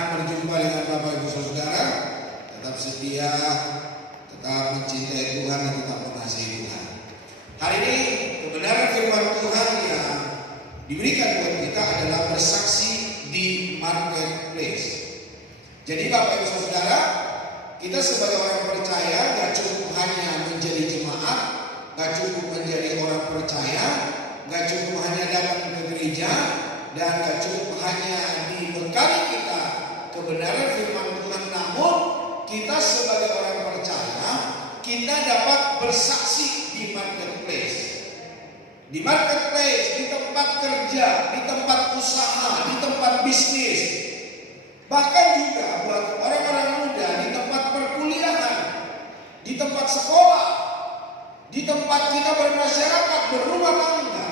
Senang berjumpa dengan Bapak Ibu Saudara. Tetap setia, tetap mencintai Tuhan dan tetap mengasihi Tuhan. Hari ini kebenaran firman Tuhan yang diberikan buat kita adalah bersaksi di marketplace. Jadi Bapak Ibu Saudara, kita sebagai orang percaya gak cukup hanya menjadi jemaat, gak cukup menjadi orang percaya, gak cukup hanya datang ke gereja, dan gak cukup hanya dibekali kita kebenaran firman Tuhan, namun kita sebagai orang percaya kita dapat bersaksi di marketplace. Di marketplace, di tempat kerja, di tempat usaha, di tempat bisnis, bahkan juga buat orang-orang muda di tempat perkuliahan, di tempat sekolah, di tempat kita bermasyarakat, berumah tangga,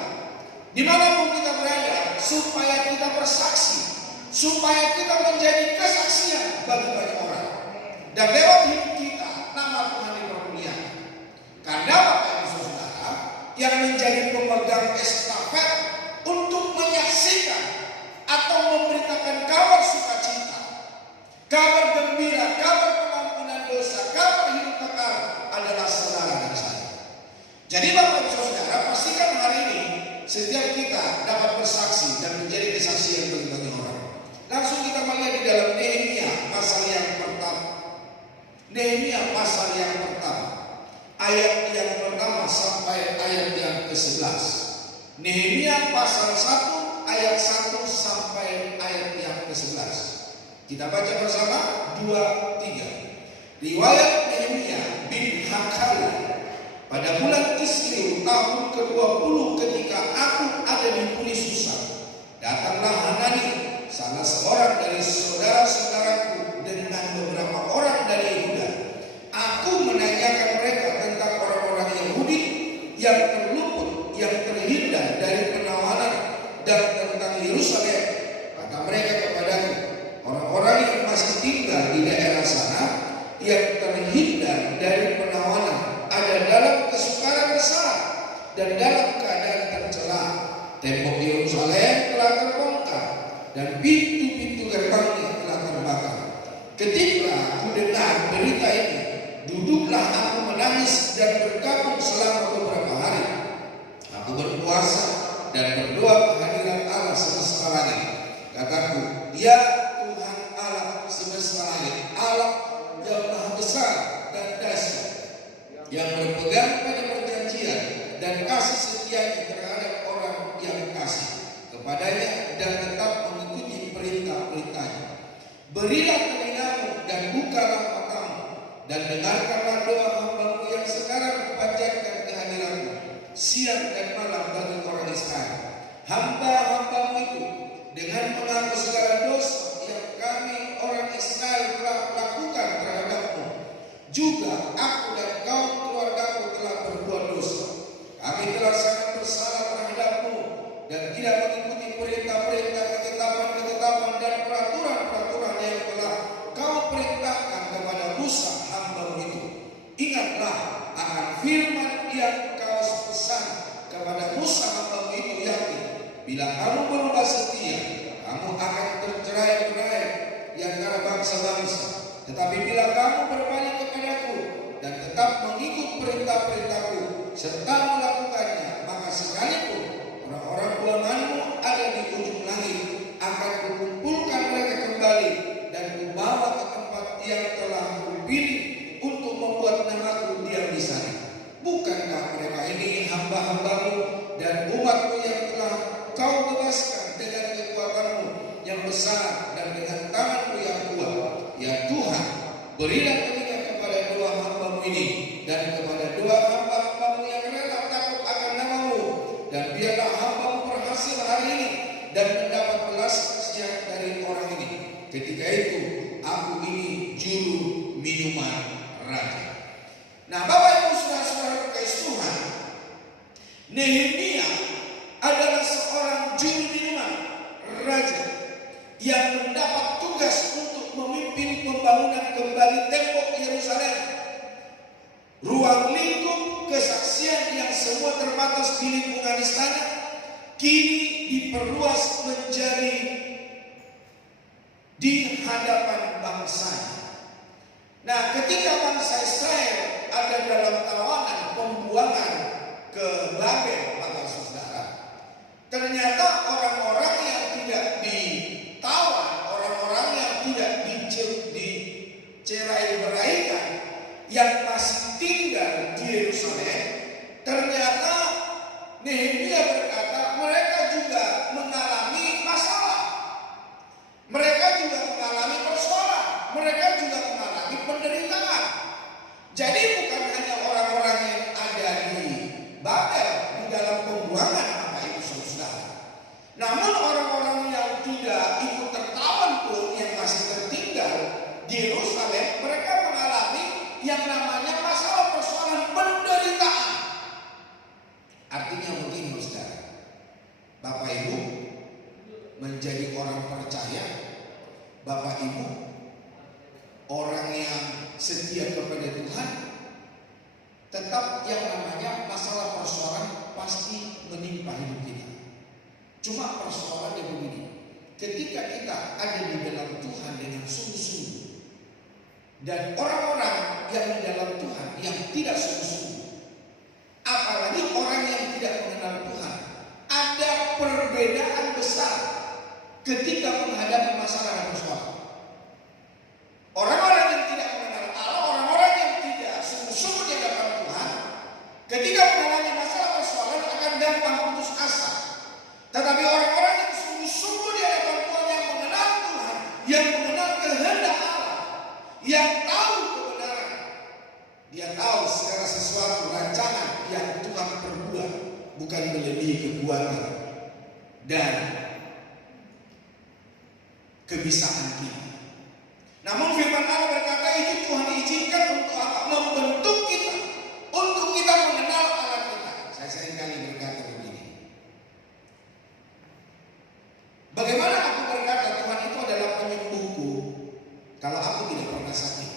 dimanapun kita berada, supaya kita bersaksi, supaya kita menjadi kesaksian bagi banyak orang. Dan lewat hidup kita, nama Tuhan dipermuliakan. Karena Bapak Ibu Saudara yang menjadi pemegang estafet untuk menyaksikan atau memberitakan kabar sukacita, kabar gembira, kabar pengampunan dosa, kabar hidup kekal adalah saudara dan saya. Jadi Bapak Ibu Saudara, pastikan hari ini setiap kita dapat bersaksi dan menjadi kesaksian bagi banyak orang. Langsung kita melihat di dalam Nehemia pasal yang pertama. Nehemia pasal yang pertama, ayat yang pertama sampai ayat yang ke-11. Nehemia pasal 1 ayat 1 sampai ayat yang ke-11. Kita baca bersama 2, 3. Riwayat Nehemia bin Hakaliah. Pada bulan Kislew tahun ke-20 ketika aku ada di Puri Susa, datanglah Hanani, salah seorang dari saudara-saudaraku dengan beberapa orang dari Yehuda. Aku menanyakan mereka tentang orang-orang Yahudi yang terluput, yang terhindar dari penawanan, dan tentang Yerusalem. Kata mereka kepadaku, orang-orang yang masih tinggal di daerah sana, yang terhindar dari penawanan, ada dalam kesukaran besar dan dalam keadaan tercela. Tembok Yerusalem telah terbongkar dan pintu-pintu gerbangnya telah terbakar. Ketika aku dengar berita ini, duduklah aku menangis dan berkabung selama beberapa hari. Aku berpuasa dan berdoa kehadiran Allah semesta langit. Kataku, ya Tuhan Allah semesta langit, Allah yang maha besar dan dahsyat, yang berpegang pada perjanjian dan kasih setianya terhadap orang yang kasih kepadanya dan tetap mengikuti perintah-perintahnya. Berilah telingamu dan bukalah matamu dan dengarkanlah doa hamba-Mu yang sekarang kupanjatkan kehadiran-Mu siang dan malam bagi orang Israel. Hamba-hamba-Mu itu dengan mengaku segala dosa yang kami orang Israel telah lakukan terhadap-Mu, juga aku dan kaum keluargaku telah berbuat dosa. Kami telah sangat bersalah terhadap-Mu dan tidak mengikuti perintah-perintah, ketetapan-ketetapan dan peraturan-peraturan yang telah Kau perintahkan kepada Musa hamba-Mu itu. Ingatlah akan firman yang Kau pesan kepada Musa hamba-Mu itu, yakni bila kamu berubah setia, kamu akan tercerai-berai di antara bangsa-bangsa. Tetapi bila kamu berbalik kepadaku dan tetap mengikut perintah-perintahku serta melakukannya, maka sekalipun orang-orang golonganmu ada di ujung langit, akan kukumpulkan mereka kembali dan kubawa ke tempat yang telah kupilih untuk membuat namaku diam di sana. Bukankah mereka ini hamba-hamba-Mu dan umat-Mu yang telah Kau bebaskan dengan kekuatan-Mu yang besar dan dengan tangan-Mu yang kuat? Ya Tuhan, berilah telinga kepada doa hamba-Mu ini dan kepada doa hamba-hamba-Mu yang rela takut akan nama-Mu, dan biarlah hamba-Mu berhasil hari ini dan mendapat belas kasihan dari orang ini. Ketika itu aku ini juru minuman raja. Nah, Bapak Ibu saudara-saudara kasih Tuhan, Nehemia adalah seorang juru minuman raja yang mendapat tugas untuk memimpin pembangunan kembali tembok Yerusalem. Ruang lingkup kesaksian yang semua terbatas di lingkungan istana, kini diperluas menjadi di hadapan bangsanya. Nah, ketika bangsa Israel ada dalam tawanan pembuangan ke Babel, Bapak Saudara, ternyata orang-orang yang tidak ditawan, orang-orang yang tidak dicerai-beraikan, yang masih tinggal di Yerusalem, ternyata Nehemia berkata mereka juga mengalami masalah, mereka juga mengalami persoalan, mereka juga mengalami penderitaan. Jadi bukan hanya orang-orang yang ada di Babel di dalam pembuangan Bapak Ibu Saudara, namun orang-orang yang tidak ikut tertawan pun yang masih tertinggal di Yerusalem, mereka mengalami yang namanya masalah persoalan penderitaan. Artinya begini saudara, Bapak Ibu menjadi orang percaya, Bapak Ibu orang yang setia kepada Tuhan, tetap yang namanya masalah persoalan pasti menimpa hidup kita. Cuma persoalannya begini, ketika kita ada di dalam Tuhan dengan sungguh-sungguh, dan orang-orang yang di dalam Tuhan yang tidak sungguh-sungguh, apalagi orang yang tidak mengenal Tuhan, ada perbedaan besar ketika menghadapi masalah dan persoalan. Orang-orang yang tidak mengenal Allah, orang-orang yang tidak sungguh-sungguh di hadapan Tuhan, ketika mengalami masalah persoalan akan gampang putus asa. Tetapi orang-orang yang sungguh-sungguh di hadapan Tuhan, yang mengenal Tuhan, yang mengenal kehendak Allah, yang tahu kebenaran, dia tahu segala sesuatu rancangan yang Tuhan perbuat bukan melebihi kekuatan dan kebisaan kita. Namun firman Allah berkata itu Tuhan izinkan untuk apa? Membentuk kita, untuk kita mengenal Allah kita. Saya seringkali berkata begini, bagaimana aku berkata Tuhan itu adalah penyembuhku kalau aku tidak pernah sakit?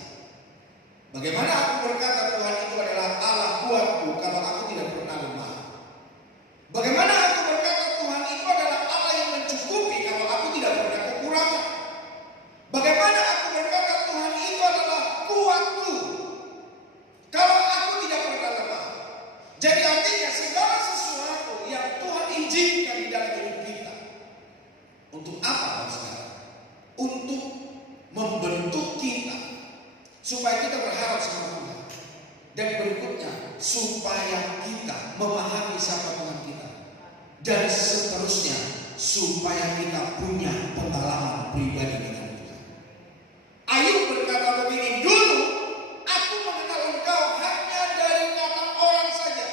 Bagaimana aku berkata Tuhan itu adalah Allah kuatku kalau aku tidak pernah lemah? Bagaimana aku berkata Tuhan itu adalah Allah yang mencukupi kalau aku tidak pernah kekurangan? Bagaimana aku berkata Tuhan itu adalah kuatku kalau aku tidak pernah lemah? Jadi artinya segala sesuatu yang Tuhan izinkan di dalam hidup kita, untuk apa saudara? Untuk membentuk kita supaya kita berharap sama Tuhan. Dan berikutnya, supaya kita memahami siapa Tuhan kita. Dan seterusnya, supaya kita punya pengalaman pribadi dengan Tuhan. Ayub berkata begini, dulu aku mengenal engkau hanya dari kata orang saja,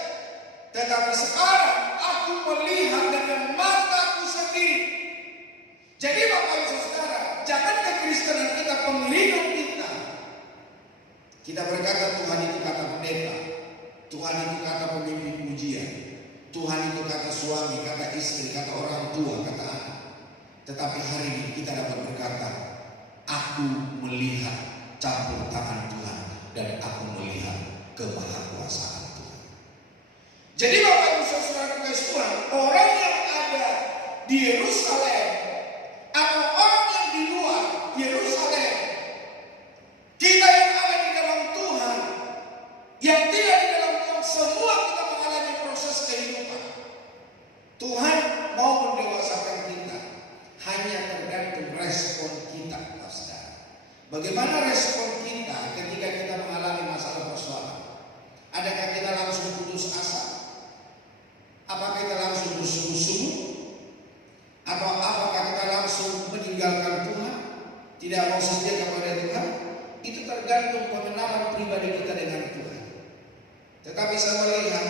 tetapi sekarang aku melihat dengan mataku sendiri. Jadi Bapak Ibu Saudara, jangan kekristenan kita penglihatan kita. Kita berkata Tuhan itu kata pendeta, Tuhan itu kata pemimpin pujian, Tuhan itu kata suami, kata istri, kata orang tua, kata anak. Tetapi hari ini kita dapat berkata, aku melihat campur tangan Tuhan dan aku melihat kemahakuasaan Tuhan. Jadi Bapak Ibu Saudara kasih Tuhan, orang yang ada di Yerusalem atau orang yang di luar Yerusalem, kita yang ada di dalam Tuhan, yang tidak di dalam Tuhan, semua kita mengalami proses kehidupan. Tuhan mau mendewasakan kita, hanya tergantung respon kita, saudara. Bagaimana respon kita ketika kita mengalami masalah persoalan? Adakah kita langsung putus asa? Apakah kita langsung bersungguh-sungguh? Atau apakah kita langsung meninggalkan Tuhan, tidak mau setia kepada Tuhan? Itu tergantung pengenalan pribadi kita dengan Tuhan. Tetapi saya melihat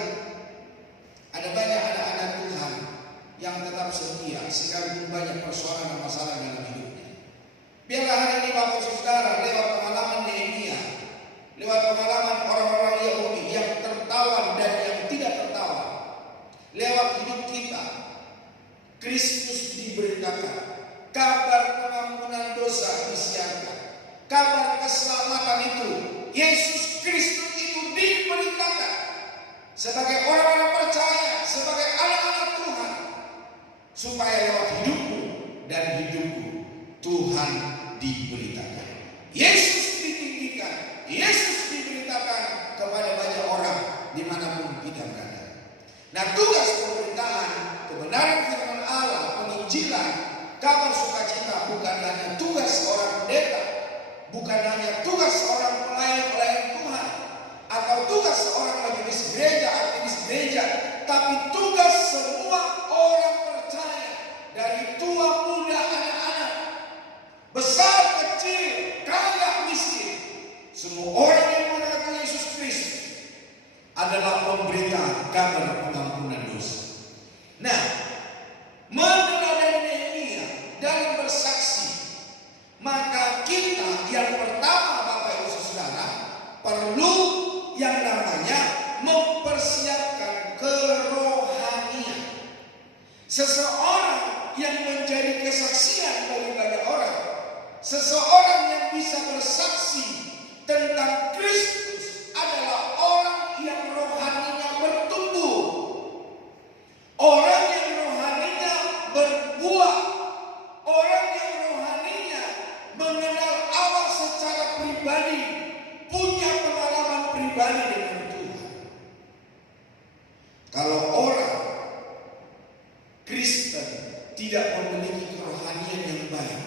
ada banyak anak-anak Tuhan yang tetap setia sekalipun banyak persoalan dan masalah dalam hidupnya. Biarlah hari ini Bapak Saudara, lewat pengalaman Nehemia, lewat pengalaman orang-orang Yahudi yang tertawan dan yang tidak tertawan, lewat hidup kita, Kristus diberitakan, kabar pengampunan dosa disiarkan, kabar keselamatan itu, Yesus Kristus itu diberitakan sebagai orang-orang percaya, sebagai anak-anak Tuhan, supaya lewat hidupmu dan hidupku Tuhan diberitakan. Yesus ditinggikan, Yesus diberitakan kepada banyak orang dimanapun kita berada. Nah, tugas pemberitaan kebenaran firman Allah, penginjilan, kabar sukacita bukan hanya tugas seorang pendeta, bukan hanya tugas seorang pelayan-pelayan Tuhan, atau tugas seorang majelis gereja, aktivis gereja, tapi tugas semua orang percaya, dari tua muda, anak-anak, besar kecil, kaya miskin, semua orang yang mengaku Yesus Kristus adalah pemberitaan kabar pengampunan dosa. Nah, meneladani Nehemia dalam bersaksi, maka kita yang pertama, Bapak Ibu Saudara, perlu yang namanya mempersiapkan kerohanian. Seseorang yang menjadi kesaksian bagi banyak orang, seseorang yang bisa bersaksi tentang Kristus adalah orang yang rohaninya bertumbuh, orang yang rohaninya berbuah, orang yang rohaninya mengenal Allah secara pribadi, punya pengalaman pribadi dengan Tuhan. Kalau orang Kristen tidak memiliki kerohanian yang baik,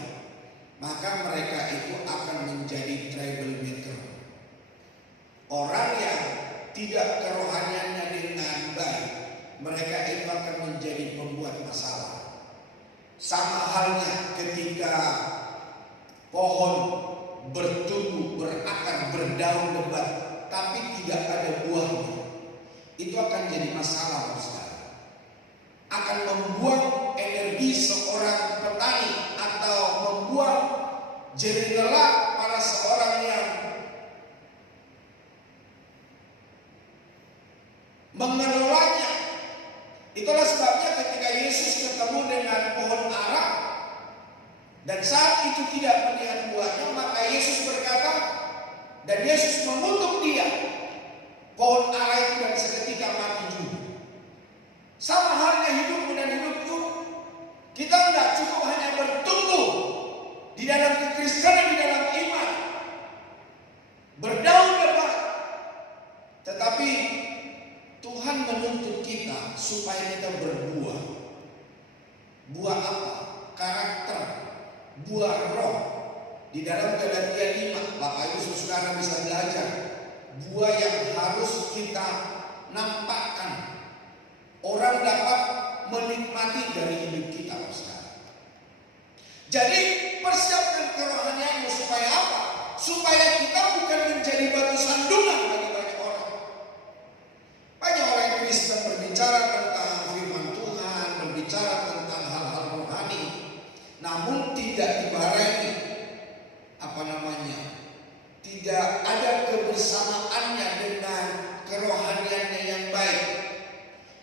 maka mereka itu akan menjadi troublemaker. Orang yang tidak kerohaniannya dengan baik, mereka itu akan menjadi pembuat masalah. Sama halnya ketika pohon bertumbuh, berakar, berdaun lebat, tapi tidak ada buahnya, itu akan jadi masalah besar. Akan membuang energi seorang petani atau membuang jerih lelah para seorang yang mengelolanya. Itulah sebabnya ketika Yesus ketemu dengan pohon ara dan saat itu tidak melihat buahnya, maka Yesus berkata, dan Yesus mengutuk dia, pohon ara itu dan seketika mati juga. Sama halnya hidupmu dan hidupku, kita tidak cukup hanya bertumbuh di dalam kekristenan, di dalam iman, berdaun lebat, tetapi Tuhan menuntut kita supaya kita berbuah. Buah apa? Karakter, buah roh. Di dalam Galatia 5, Bapak Ibu Saudara bisa belajar buah yang harus kita nampakkan. Orang dapat menikmati dari hidup kita, Saudara. Jadi persiapkan kerohanianmu supaya apa? Supaya kita bukan menjadi batu sandungan bagi banyak orang. Banyak orang Kristen berbicara tentang firman Tuhan, berbicara tentang hal-hal rohani, namun tidak dibarengi tidak ada kebersamaannya dengan kerohaniannya yang baik.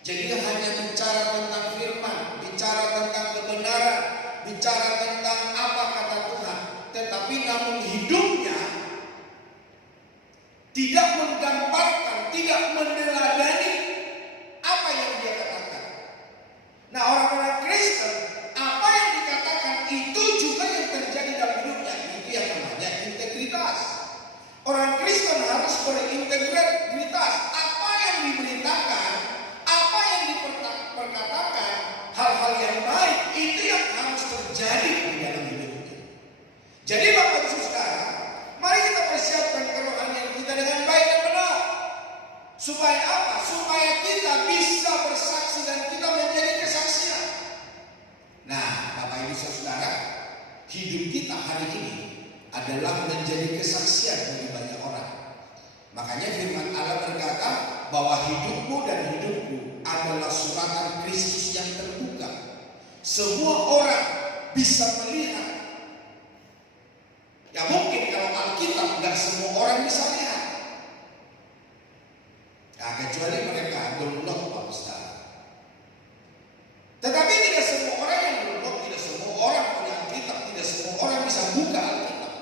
Jadi hanya bicara tentang firman, bicara tentang kebenaran, bicara tentang apa kata Tuhan, tetapi namun hidupnya tidak menggambarkan, tidak meneladani apa yang dia katakan. Nah, orang-orang Kristen, apa yang dikatakan itu juga yang terjadi dalam hidupnya. Itu yang namanya integritas. Orang Kristen harus berintegritas. Apa yang diberitakan, apa yang diperkatakan, hal-hal yang baik, itu yang harus terjadi di dalam hidup kita. Jadi Bapak Ibu Saudara, mari kita persiapkan kerohanian kita dengan baik dan benar. Supaya apa? Supaya kita bisa bersaksi dan kita menjadi kesaksian. Nah, Bapak Ibu Saudara, hidup kita hari ini adalah menjadi kesaksian bagi banyak orang. Makanya firman Allah berkata bahwa hidupmu dan hidupku adalah suratan Kristus yang terbuka. Semua orang bisa melihat. Ya mungkin kalau Alkitab nggak semua orang bisa lihat. Nah, kecuali mereka download Pak Ustaz. Tetapi tidak semua orang yang download, tidak semua orang punya Alkitab, tidak semua orang bisa buka Alkitab.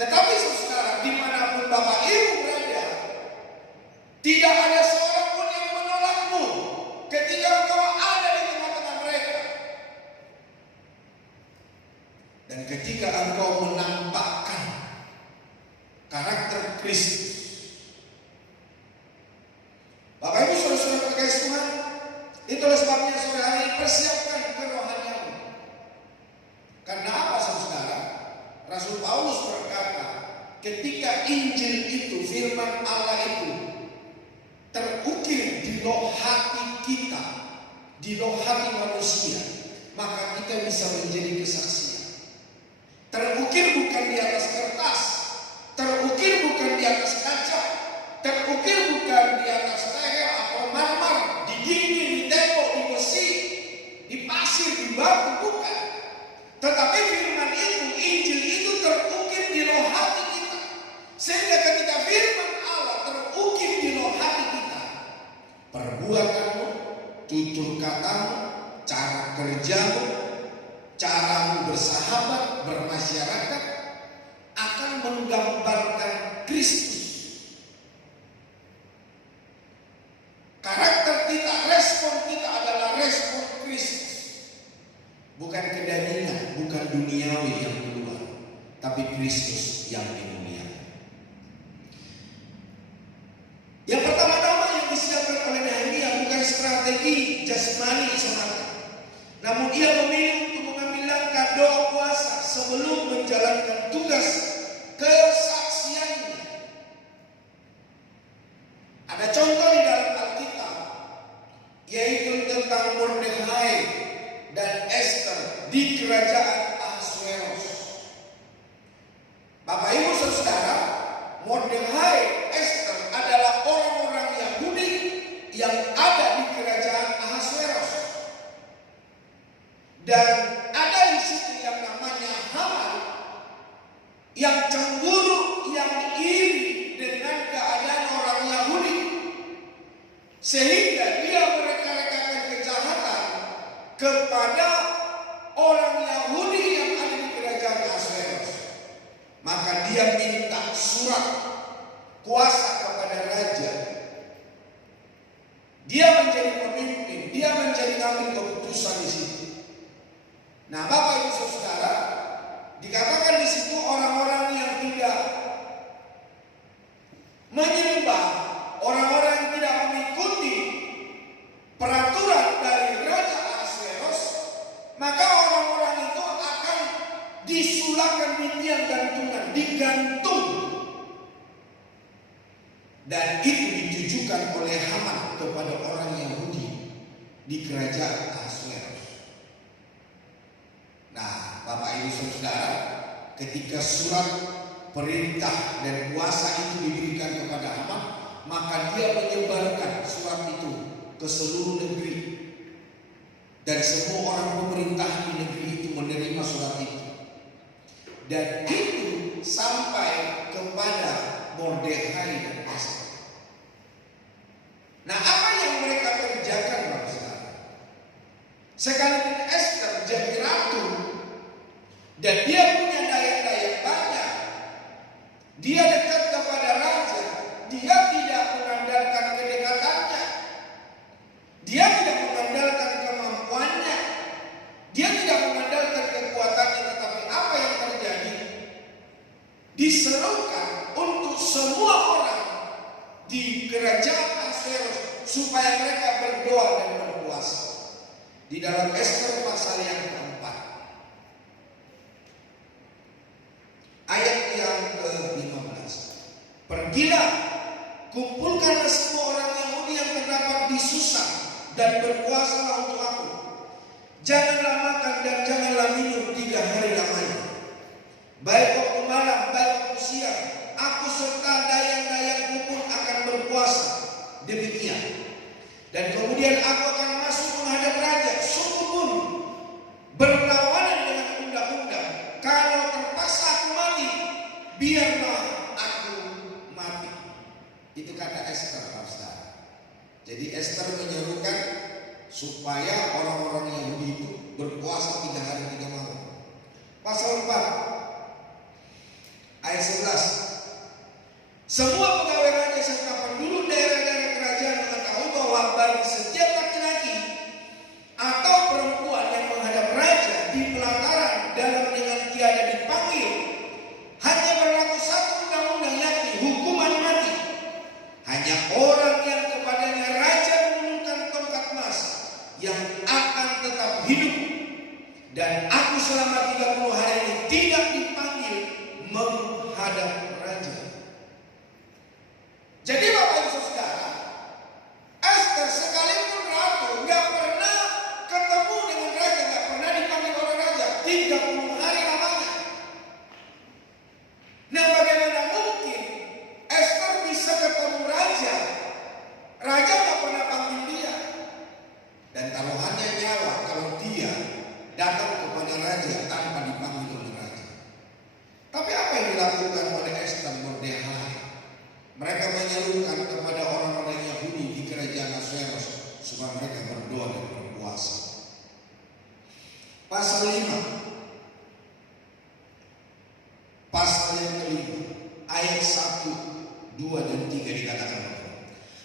Tetapi saudara, dimanapun Bapak Ibu berada, tidak ada seorang pun yang menolakmu ketika engkau ada di tengah-tengah mereka. Dan ketika engkau menampakkan karakter Kristus. Bapak Ibu saudara-saudara terkasih Tuhan, itulah sebabnya sore hari ini persiapkan kerohanian. Karena apa saudara? Rasul Paulus berkata, ketika Injil itu, firman Allah itu terukir di loh hati kita, di loh hati manusia, maka kita bisa menjadi kesaksian. Terukir bukan di atas kertas, terukir bukan di atas kaca, terukir bukan di atas tegel atau marmer, di dinding, di tembok, di besi, di pasir, di batu, bukan. Tetapi firman itu, Injil itu terukir di loh hati kita. Sehingga ketika firman Allah terukir di loh hati kita, perbuatanmu, tutur katamu, cara kerjamu, caramu bersahabat, bermasyarakat akan menggambarkan Kristus. Karakter kita, respon kita adalah respon Kristus. Bukan kedanian, bukan duniawi yang keluar, tapi Kristus yang dimuliakan. Yang pertama-tama yang disiapkan oleh Nehemia bukan strategi jasmani semata, namun ia memilih untuk mengambil langkah doa puasa sebelum menjalankan tugas kesaksiannya. Ada contoh di dalam Alkitab, yaitu tentang Mordekai dan Esther di kerajaan Ahasuerus. Bapak Ibu saudara, Mordekai, Esther adalah orang-orang Yahudi yang ada di kerajaan Ahasuerus. Dan ada di situ yang namanya Haman, yang cemburu, yang iri dengan keadaan orang Yahudi, sehingga dia mereka-rekakan kejahatan kepada orang Yahudi yang ada di kerajaan Ahasuerus. Maka dia minta surat kuasa kepada raja. Dia menjadi pemimpin, dia menjadi ngambil keputusan di situ. Nah, Bapak Ibu saudara, dikatakan di situ orang-orang yang tidak menyembah, orang-orang yang tidak mengikuti peraturan dari Raja Ahasuerus, maka orang-orang itu akan disulahkan di tiang gantungan, digantung. Dan itu ditujukan oleh Haman kepada orang Yahudi di kerajaan Ahasuerus. Nah, Bapak Ibu saudara, ketika surat perintah dan kuasa itu diberikan kepada Haman, maka dia menyebarkan surat itu ke seluruh negeri. Dan semua orang pemerintah di negeri itu menerima surat itu. Dan itu sampai kepada Mordekai dan Esther. Nah, apa yang mereka kerjakan, Bapak saudara? Sekalipun Esther jadi ratu dan dia punya daya-daya banyak, dia dekat kepada raja, dia tidak mengandalkan kedekatannya, dia tidak mengandalkan kemampuannya, dia tidak mengandalkan kekuatannya. Tetapi apa yang terjadi? Diserukan untuk semua orang di kerajaan Ahasuerus supaya mereka berdoa dan berpuasa. Di dalam Esther pasal yang keempat, ayat yang ke-15. Pergilah, kumpulkanlah semua orang Yahudi yang terdapat di Susa dan berpuasalah untuk aku. Janganlah makan dan janganlah minum 3 hari lamanya, baik waktu malam, baik waktu siang. Aku serta dayang-dayangku pun akan berpuasa demikian. Dan kemudian aku akan masuk menghadap raja, sungguh berlawanan dengan undang-undang. Kalau terpaksa aku mati, biarlah aku mati. Itu kata Esther, Pak. Jadi Esther menyerukan supaya orang-orang Yahudi itu berpuasa 3 hari 3 malam. Pasal 4 ayat 11. Semua pegawai raja serta penduduk daerah-daerah kerajaan mengetahui bahwa bagi setiap laki-laki atau perempuan yang menghadap raja di pelataran dalam dengan tiada ayat 1, 2, dan 3 dikatakan,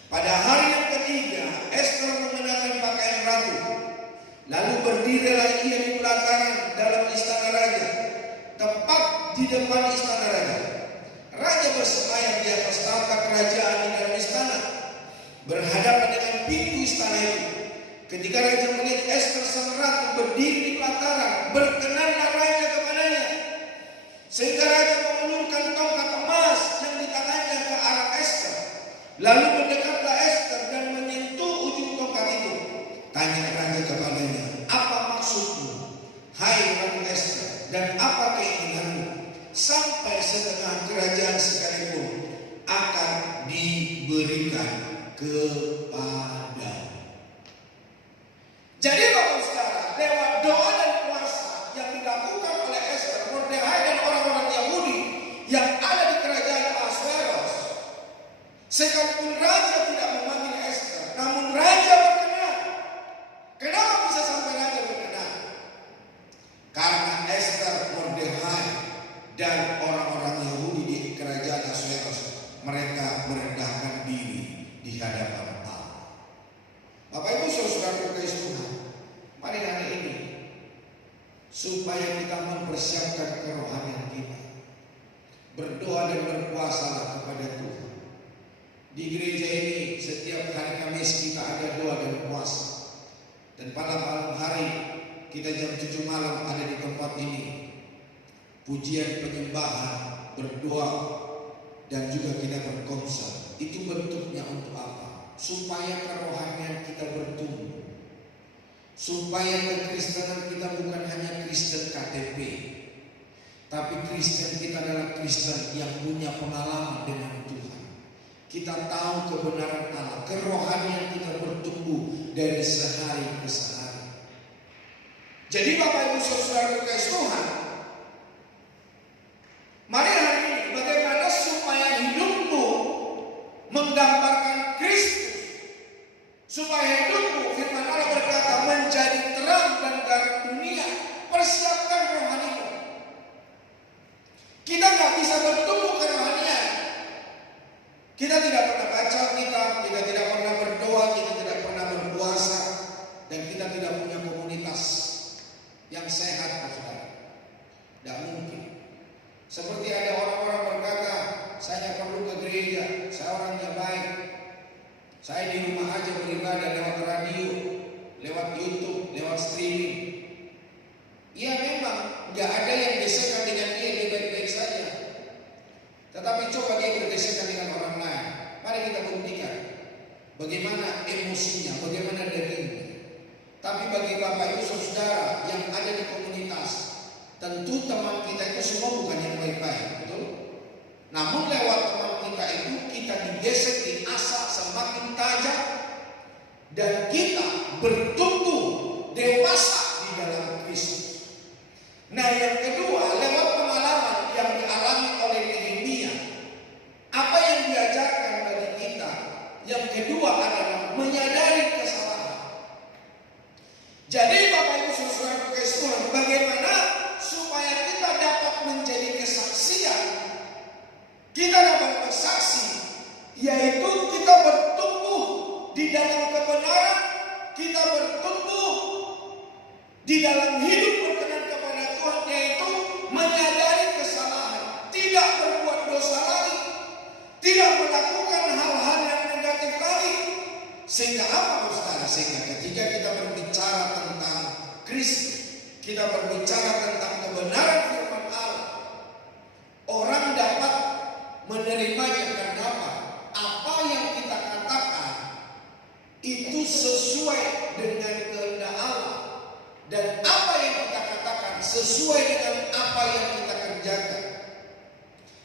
pada hari yang ketiga Ester mengenakan pakaian ratu, lalu berdirilah ia di pelataran dalam istana raja, tepat di depan istana raja. Raja bersemayam di atas tahta kerajaan di dalam istana, berhadapan dengan pintu istana itu. Ketika raja melihat Ester sang ratu berdiri di pelataran, berkenanlah raja kepadanya, sehingga raja mengulurkan tongkat emas yang di tangannya ke arah Ester. Lalu mendekatlah Ester dan menyentuh ujung tongkat itu. Tanya raja kepadanya, apa maksudmu, hai Ratu Ester, dan apa keinginanmu? Sampai setengah kerajaan sekalipun akan diberikan kepada. Jadi Bapak Saudara, lewat doa dan puasa yang dilakukan oleh Ester, Mordekai dan orang-orang Yahudi yang ada di kerajaan Ahasveros, sekalipun raja tidak memanggil Ester, namun raja berkenan. Kenapa bisa sampai raja berkenan? Karena Ester, Mordekai, dan orang-orang Yahudi di kerajaan Ahasveros, mereka merendahkan diri di hadapan Allah. Bapak Ibu saudara terkasih Tuhan, mari hari ini supaya kita mempersiapkan kerohanian kita, berdoa dan berpuasalah kepada Tuhan. Di gereja ini setiap hari Kamis kita ada doa dan puasa, dan pada malam hari kita jam 7 malam ada di tempat ini, pujian penyembahan, berdoa, dan juga kita berkonsel. Itu bentuknya untuk apa? Supaya kerohanian kita bertumbuh, supaya kekristenan kita bukan hanya Kristen KTP, tapi Kristen kita adalah Kristen yang punya pengalaman dengan Tuhan. Kita tahu kebenaran Allah, kerohanian kita bertumbuh dari sehari ke sehari. Jadi Bapak Ibu saudara terkasih Tuhan, mari hari ini bagaimana supaya hidupmu menggambarkan Kristus, supaya hidupmu, firman Allah berkata, menjadi terang dan garam dunia. Persiapkan rohanimu. Kita nggak bisa bertumbuh kerohanian, kita tidak pernah baca Alkitab, kita tidak pernah berdoa, kita tidak pernah berpuasa, dan kita tidak punya komunitas yang sehat, saudara. Tidak mungkin. Seperti ada orang-orang berkata, saya perlu ke gereja, saya orangnya baik, saya di rumah aja beribadah lewat radio, lewat YouTube, lewat streaming. Ya memang gak ada yang gesekan dengan dia baik-baik saja. Tetapi coba dia bergesekan dengan orang lain. Mari kita buktikan bagaimana emosinya, bagaimana dagingnya. Tapi bagi Bapak Ibu saudara yang ada di komunitas, tentu teman kita itu semua bukan yang baik-baik, betul? Namun lewat teman kita itu kita digesek, diasah semakin tajam, dan kita bertumbuh dewasa di dalam Kristus. Nah yang kedua, lewat pengalaman yang dialami oleh Nehemia, apa yang diajarkan bagi kita? Yang kedua adalah menyadari kesalahan. Jadi Bapak Ibu saudara terkasih Tuhan, bagaimana supaya kita dapat menjadi kesaksian, kita dapat bersaksi, yaitu kita bertumbuh di dalam kebenaran, kita bertumbuh di dalam hidup berkenan kepada Tuhan, yaitu menyadari kesalahan, tidak berbuat dosa lagi, tidak melakukan hal-hal yang negatif lagi. Sehingga apa saudara? Sehingga ketika kita berbicara tentang Kristus, kita berbicara tentang kebenaran firman Allah, orang dapat menerimanya. Karena apa? Apa yang kita katakan itu sesuai dengan kehendak Allah, dan apa yang kita katakan sesuai dengan apa yang kita kerjakan.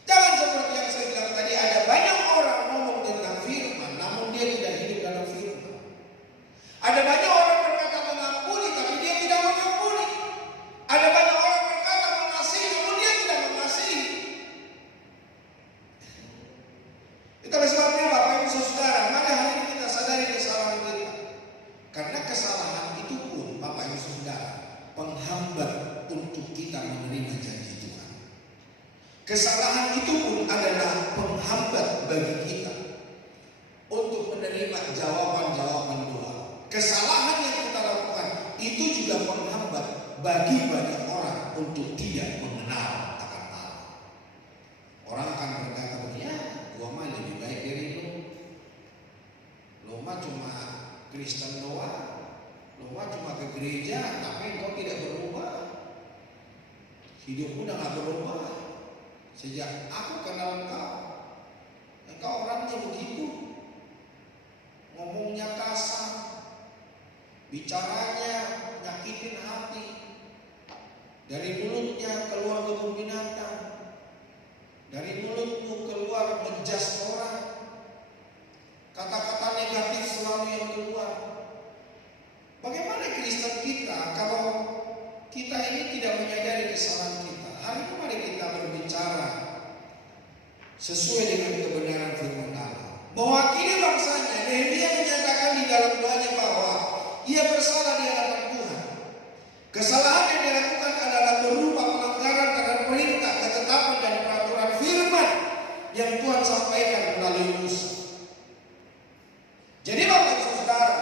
Jangan seperti yang saya bilang tadi, ada banyak orang ngomong tentang firman namun dia tidak hidup dalam firman. Ada banyak orang berkata mengampuni tapi dia tidak mengampuni. Ada Kesalahan itu pun adalah penghambat bagi kita untuk menerima jawaban-jawaban doa. Kesalahan yang kita lakukan itu juga penghambat bagi banyak orang untuk tidak mengenal akan Allah. Orang akan berkata, ya, gua mah lebih baik dari lu. Lu mah cuma Kristen doang. Lu mah cuma ke gereja, tapi engkau tidak berubah. Hidupmu udah gak berubah. Sejak aku kenal engkau orangnya begitu. Ngomongnya kasar, bicaranya nyakitin hati. Dari mulutnya keluar kebun binatang. Dari mulutmu keluar menjas orang. Kata-kata negatif selalu yang keluar. Bagaimana Kristen kita kalau kita ini tidak menyadari kesalahan kita? Hari ini mari kita berbicara sesuai dengan kebenaran firman Allah. Mewakili bangsanya, Nehemia menyatakan di dalam doanya bahwa ia bersalah di hadapan Tuhan. Kesalahan yang dilakukan adalah berupa pelanggaran terhadap perintah, ketetapan dan peraturan firman yang Tuhan sampaikan melalui Musa. Jadi Bapak Ibu Saudara,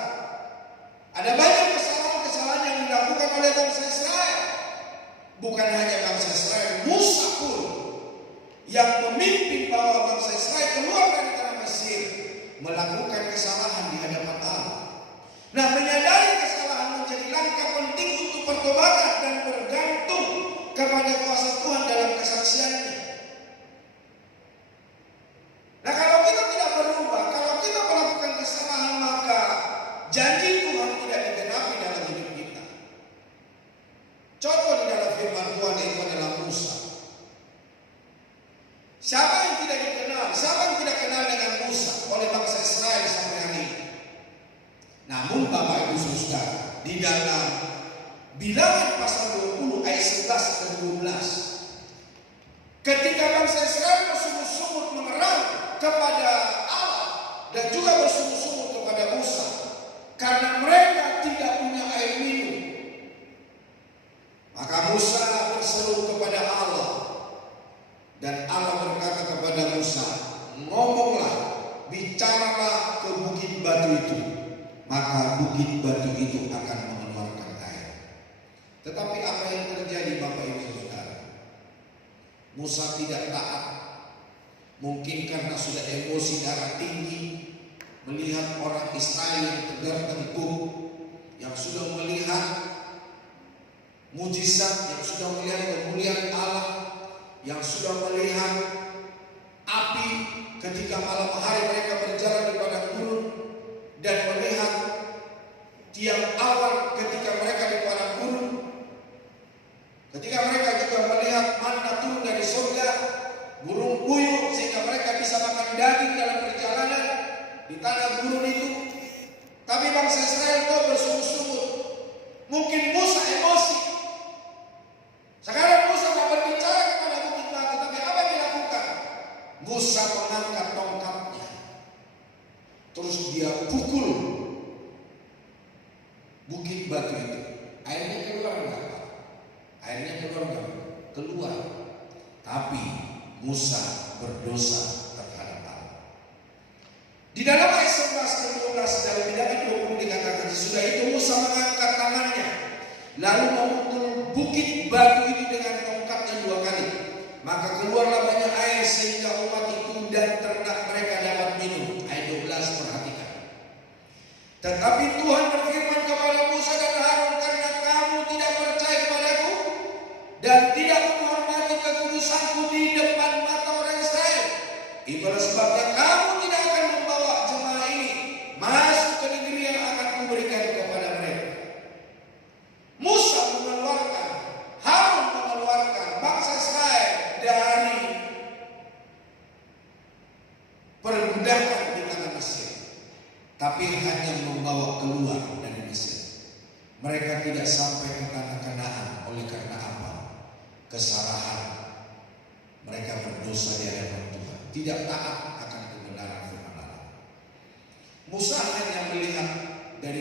ada banyak kesalahan-kesalahan yang dilakukan oleh bangsa Israel. Bukan hanya bangsa Israel, Musa pun yang memimpin bahwa bangsa Israel keluar dari tanah Mesir melakukan kesalahan di hadapan Allah. Nah, menyadari kesalahan menjadi langkah penting untuk pertobatan dan bergantung kepada kuasa Tuhan dalam kesaksiannya. Nah, kalau kita tidak berubah, kalau kita melakukan kesalahan, maka janji Tuhan tidak digenapi dalam hidup kita. Contoh di dalam firman Tuhan itu adalah Musa. Siapa yang tidak dikenal? Siapa yang tidak kenal dengan Musa oleh bangsa Israel sampai hari ini? Namun Bapak Ibu Saudara, di dalam Bilangan pasal 20 ayat 11 dan 12, ketika bangsa Israel bersungut-sungut mengerang kepada Allah dan juga bersungut-sungut kepada Musa karena mereka tidak punya air minum, maka Musa berseru kepada Allah dan Allah berkata kepada Musa, ngomonglah, bicaralah ke bukit batu itu, maka bukit batu itu akan mengeluarkan air. Tetapi apa yang terjadi Bapak Ibu Saudara? Musa tidak taat. Mungkin karena sudah emosi darah tinggi, melihat orang Israel yang tegar tengkuk, yang sudah melihat mujizat, yang sudah melihat kemuliaan Allah, yang sudah melihat api ketika malam hari mereka berjalan di padang gurun, dan melihat tiang awan ketika mereka di padang gurun, ketika mereka juga melihat manna turun dari surga, burung puyuh sehingga mereka bisa makan daging dalam perjalanan di tanah gurun itu. Tapi bangsa Israel kok bersungut-sungut. Mungkin Musa emosi. Sekarang Musa mau berbicara kepada bukit batu, tapi apa yang dilakukan? Musa mengangkat tongkatnya, terus dia pukul bukit batu itu. Airnya keluar enggak? Airnya keluar enggak? Keluar. Tapi Musa berdosa terhadap Allah. Di dalam ayat 11 dan 12 dalam Bilangan 20 dikatakan, sesudah itu Musa mengangkat tangannya lalu memukul bukit batu itu dengan tongkatnya 2 kali. Maka keluarlah banyak air sehingga umat itu dan ternak mereka dapat minum. Ayat 12, perhatikan. Tetapi Tuhan berfirman kepada Musa dan Harun, karena kamu tidak percaya kepadaku dan tidak menghormati kekudusanku di depan mata orang Israel, itulah sebabnya kamu tidak akan membawa jemaah ini masuk ke negeri yang akan kuberikan kepada mereka. Musa mengeluarkan, Harun mengeluarkan bangsa Israel dari perbudakan di tanah Mesir, tapi hanya membawa keluar dari Mesir. Mereka tidak sampai ke tanah Kanaan. Oleh karena apa? Kesalahan. Mereka berdosa di hadapan Tuhan, tidak taat akan kebenaran firman Allah. Musa hanya melihat dari